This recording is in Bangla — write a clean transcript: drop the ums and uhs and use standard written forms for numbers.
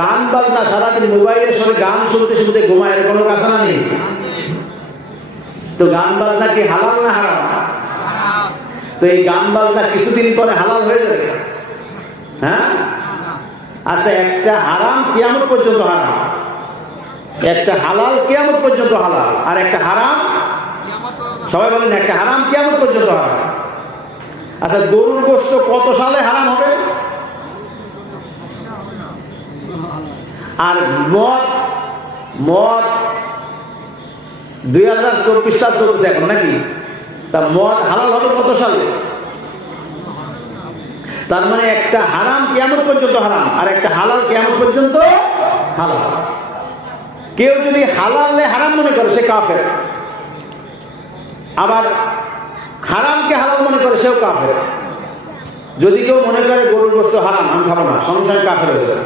গান বাজনা সারাদিন মোবাইলের সঙ্গে গান শুনতে শুনতে ঘুমায়, এর কোনো কাছে না নেই। তো গান বাজনা কি হালাল না হারাম? তো এই গান বাজনা কিছুদিন পরে হালাল হয়ে যাবে। হ্যাঁ, আচ্ছা, একটা হারাম কিয়ামত পর্যন্ত হারাম, একটা হালাল কিয়ামত পর্যন্ত হালাল, আর একটা হারাম, সবাই বলেন, একটা হারাম কিয়ামত পর্যন্ত হারাম। আচ্ছা, গরুর গোশত কত সালে হারাম হবে? আর মদ 2024 সাল চলছে এখন নাকি, তা মদ হালাল হবে কত সালে? তার মানে একটা হারাম কিয়ামত পর্যন্ত হারাম, আর একটা হালাল কিয়ামত পর্যন্ত হালাল। কেউ যদি হালালে হারাম মনে করে সে কাফের, আবার হারামকে হালাল মনে করে সেও কাফের। যদি কেউ মনে করে গরুর গোশত হারাম, আমি খাবো না, সঙ্গে সঙ্গে কাফের হয়ে যাবে।